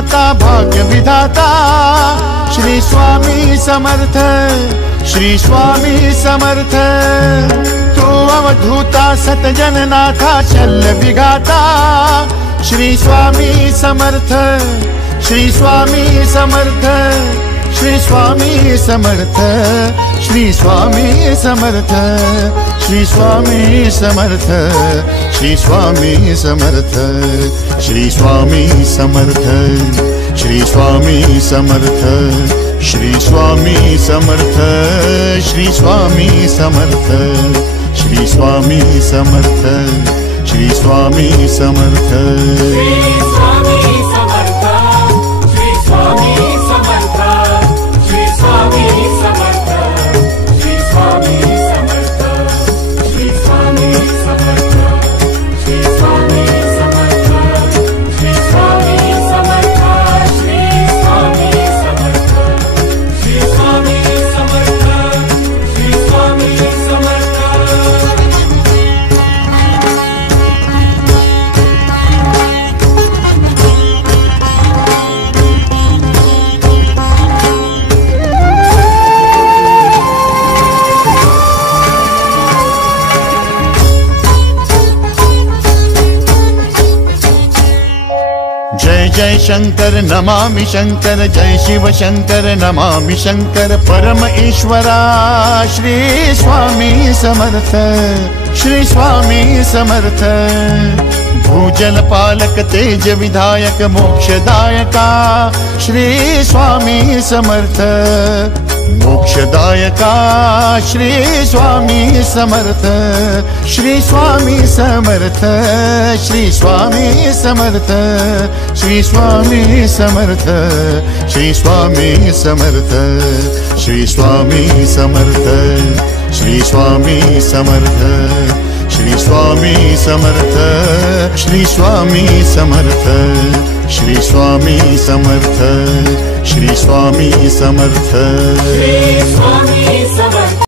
दाता भाग्य विधाता श्री स्वामी समर्थ, श्री स्वामी समर्थ। तू अवधूता सतजननाथा शल्य विघाता श्री स्वामी समर्थ, श्री स्वामी समर्थ, श्री स्वामी समर्थ, श्री स्वामी समर्थ, श्री स्वामी समर्थ, श्री स्वामी समर्थ, श्री स्वामी समर्थ, श्री स्वामी समर्थ, श्री स्वामी समर्थ, श्री स्वामी समर्थ, श्री स्वामी समर्थ, श्री स्वामी समर्थ। जय शंकर नमामि शंकर, जय शिव शंकर नमामि शंकर। परम ईश्वरा श्री स्वामी समर्थ, श्री स्वामी समर्थ। भूजल पालक तेज विधायक मोक्षदायका श्री स्वामी समर्थ, मोक्षदायका श्री स्वामी समर्थ, श्री स्वामी समर्थ, श्री स्वामी समर्थ, श्री स्वामी समर्थ, श्री स्वामी समर्थ, श्री स्वामी समर्थ, श्री स्वामी समर्थ, श्री स्वामी समर्थ, श्री स्वामी समर्थ, श्री स्वामी समर्थ, श्री स्वामी समर्थ।